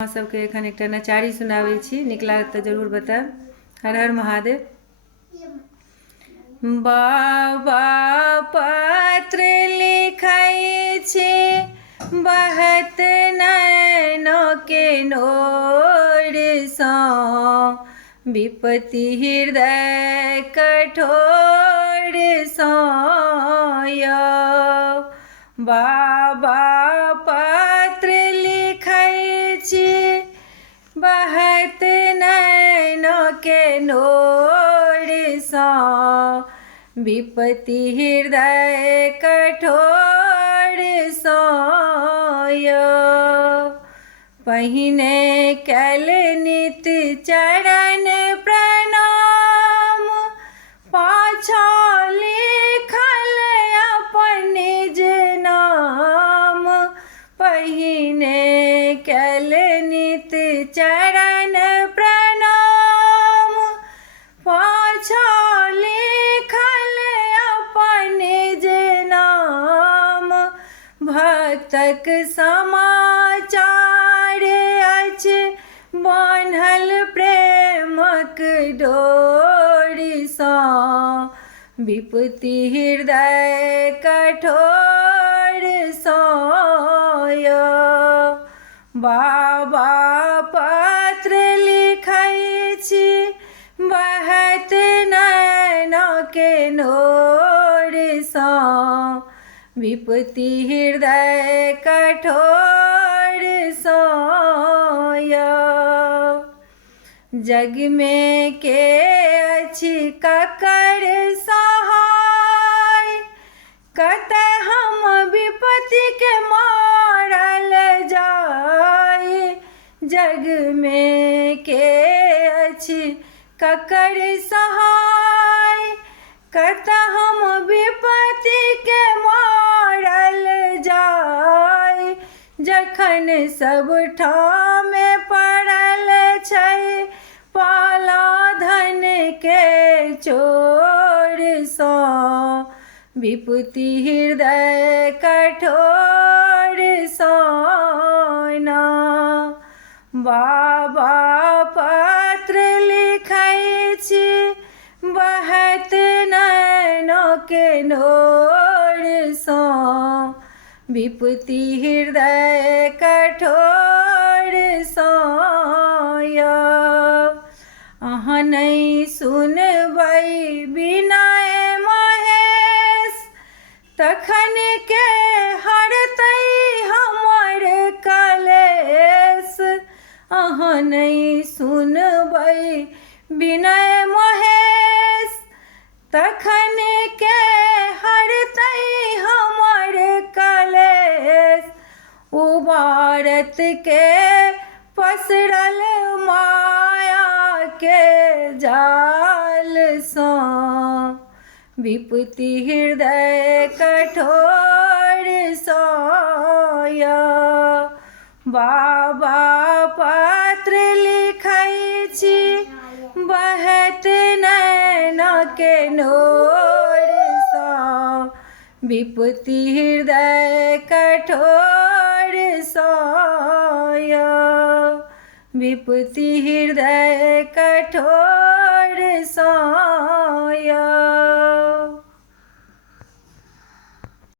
अहाँ सबके एखन एकटा नचारी सुनाबै छी, नीक लागत तऽ जरूर बताएब। हर हर महादेव। बाबा पत्र लिखै छी बहत नैनों के नोर सँ, विपत्ति हृदय कठोर सँ यौ। बाबा पत्र लिखै छी बहत नैनों के नोर सँ, विपत्ति हृदय कठोर सँ यौ। पहिने कयल नित चरण प्रणाम, पाछा लिखल अपन निज नाम। पहिने कयल नित चरण प्रणाम, पाछा लिखल अपन निज नाम। भक्तक समाचार अछि बान्हल प्रेमक डोर सँ, विपत्ति हृदय कठोर सँ यौ। बाबा पत्र लिखै छी बहत नैनों के नोर सँ, विपत्ति हृदय कठोर सँ यौ। जग में के अछि ककर सहाय, कतय हम विपत्ति के मारल जाय। जग में के अछि ककर सहाय, कतय हम विपत्ति के मारल जाय। जखन सब ठामे पड़ल छै पाला धन के चोर सँ, विपत्ति हृदय कठोर सँ ना। बाबा पत्र लिखै छी बहत नैनों के नोर सँ, विपत्ति हृदय कठोर सँ यौ। अहाँ नहीं सुनबै विनय महेश, तखन के हरतै हमर कलेश। अहाँ नहीं सुनबै विनय महेश, तखन के हरतै हमर कलेश। उबारत के पसरल माया के जाल सँ, विपत्ति हृदय कठोर सँ यौ। बाबा पत्र लिखै छी बहत नैनों के नोर सँ, विपत्ति हृदय कठोर सँ यौ। विपत्ति हृदय कठोर सँ यौ।